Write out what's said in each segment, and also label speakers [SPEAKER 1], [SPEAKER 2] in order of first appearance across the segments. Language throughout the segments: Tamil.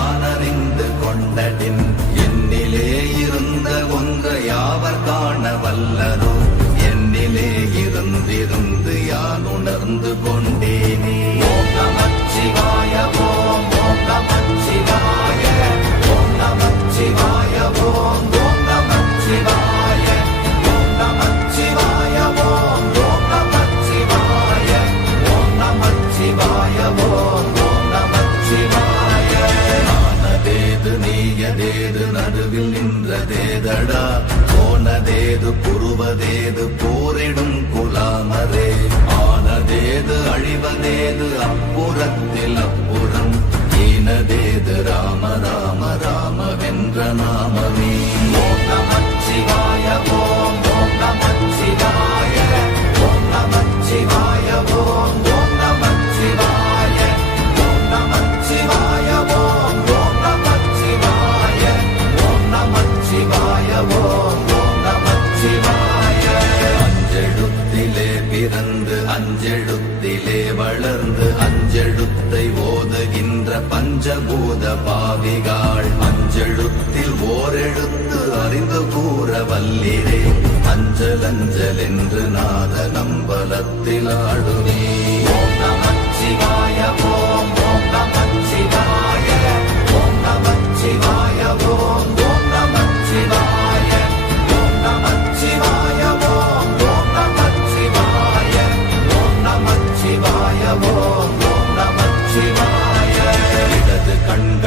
[SPEAKER 1] நான் அறிந்து கொண்டடின் அறிந்து கூற வல்லிரே அஞ்சல் அஞ்சல் என்று நாத நம்பலத்தில் ஆடுவே ஓம் நமச்சிவாய ஓம் நமச்சிவாய ஓம் நமச்சிவாய ஓம்.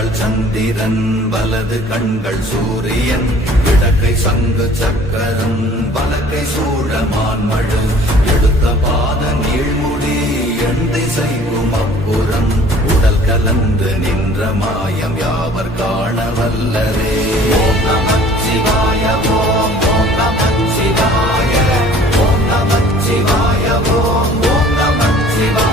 [SPEAKER 1] கண்கள் சந்திரன் வலது கண்கள் சூரியன் இடக்கை சங்கு சக்கரம் வலக்கை சூழமான் மழு எடுத்த பாத நீழ்முடி எண் திசைவும் அப்புறம் உடல் கலந்து நின்ற மாயம் யாவர் காண வல்லரே ஓம் நம சிவாய ஓம் ஓம் நம ஓம் ஓம் ஓம்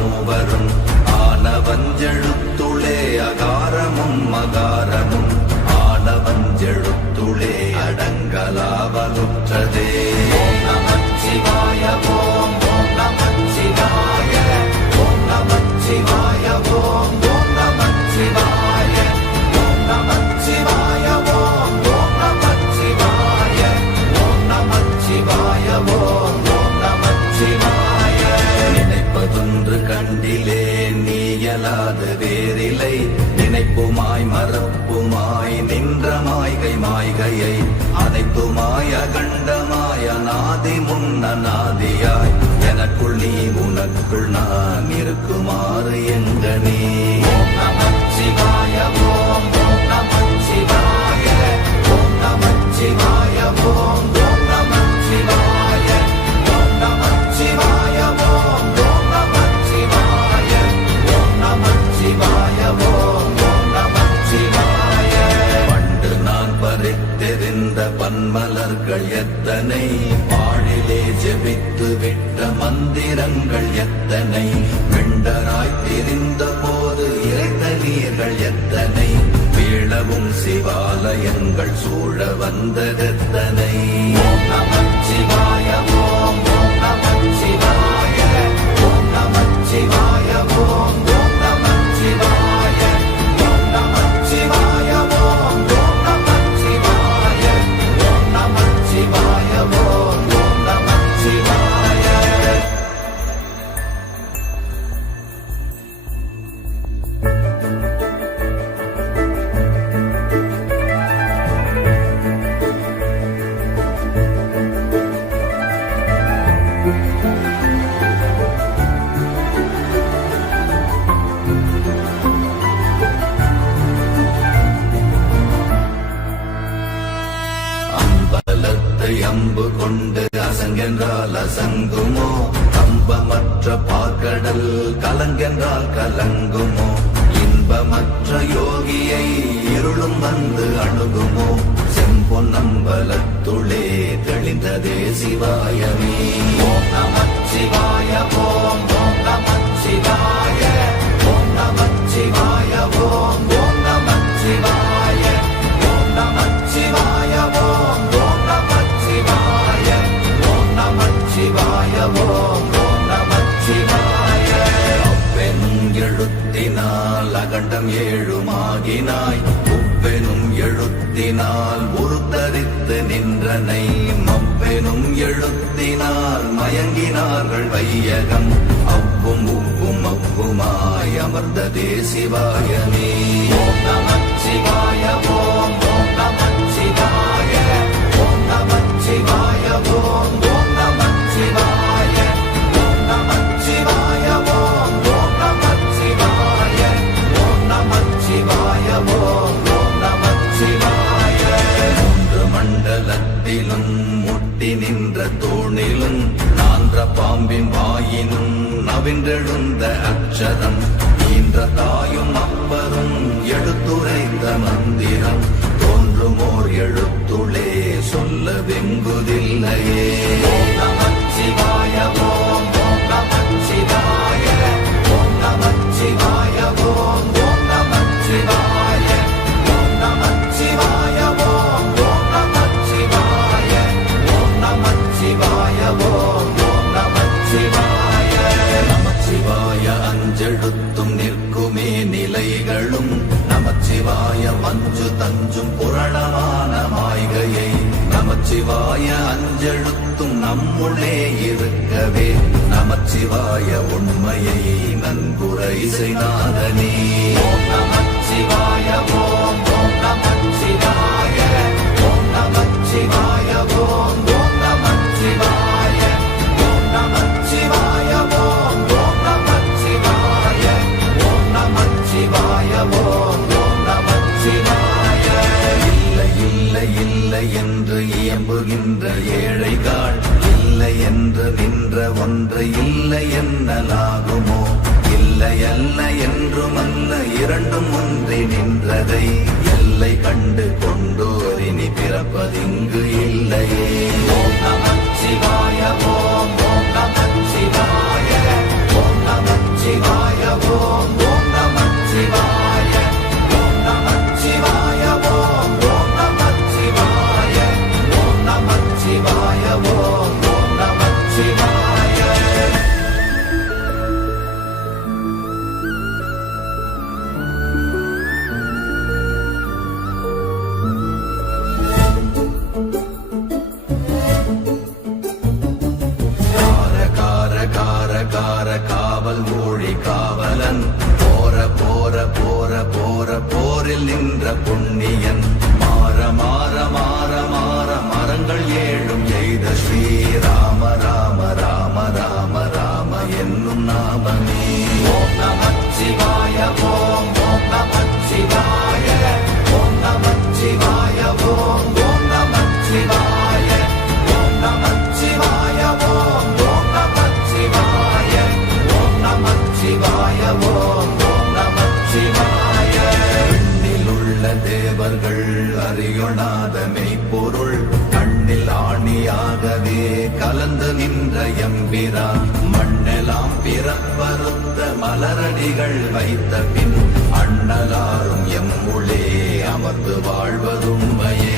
[SPEAKER 1] உனக்குள் நான் இருக்குமாறு எங்கனே. நீர்கள் எத்தனை? வீழவும் சிவாலயங்கள் சூழ வந்ததெத்தனை? கொண்டு அசங்கென்றால் அசங்குமோ? கம்பமற்ற பார்க்கடல் கலங்கென்றால் கலங்குமோ? இன்பமற்ற யோகியை இருளும் வந்து அணுகுமோ? செம்பொன்னம்பலத்துளே தெளிந்ததே சிவாயமே ஓம் நமச்சிவாய ஓம் ஓம் நமச்சிவாய ஓம் நமச்சிவாய ஓம் ஓம் நமச்சிவாய சிவாயமே ஓம் நமச்சிவாய ஓம் ஓம் நமச்சிவாய ஓம் நமச்சிவாய ஓம் ஓம் நமச்சிவாய ஓம் நமச்சிவாய ஓம் ஓம் நமச்சிவாய ஓம் நமச்சிவாய ஓம் ஓம் நமச்சிவாய மூன்று மண்டலத்திலும் முட்டி நின்ற தூணிலும் நான்ற பாம்பின் வாயினும் நவின்றெழுந்த அச்சரம் ஈன்ற தாயும் அப்பரும் எடுத்துரைந்த மந்திரம் தோன்றுமோர் எழுத்துளே சொல்ல வெங்குதில்லையே ஓம் நம்முள்ளே இருக்கவே நமச்சிவாய உண்மையை நன்குரை செய்தாதனே இல்லை என்னலாகுமோ? இல்லை அல்ல என்றும் அல்ல இரண்டும் ஒன்றி நின்றதை எல்லை கண்டு கொண்டோரினி பிறப்பதிங்கு இல்லையே. சிவாய நமச்சிவாய ஓம் அறியொணாதனை பொருள் கண்ணில் ஆணியாகவே கலந்து நின்ற எம்பிரான் மண்ணெல்லாம் பிறப்பறுத்த மலரடிகள் வைத்த பின் அண்ணலாரும் எம்முளே அமர்ந்து வாழ்வதுமையே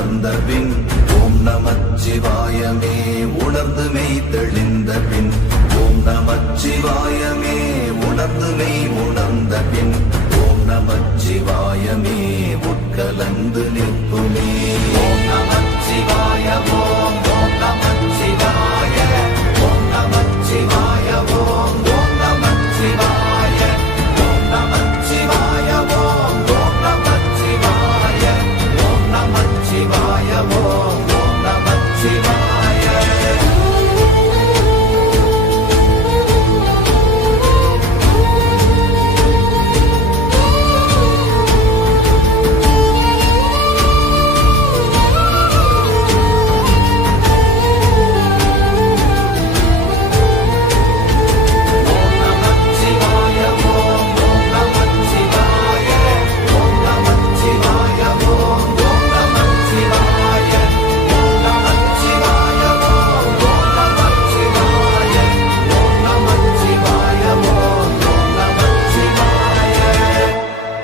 [SPEAKER 1] மெய் உணர்ந்த பின்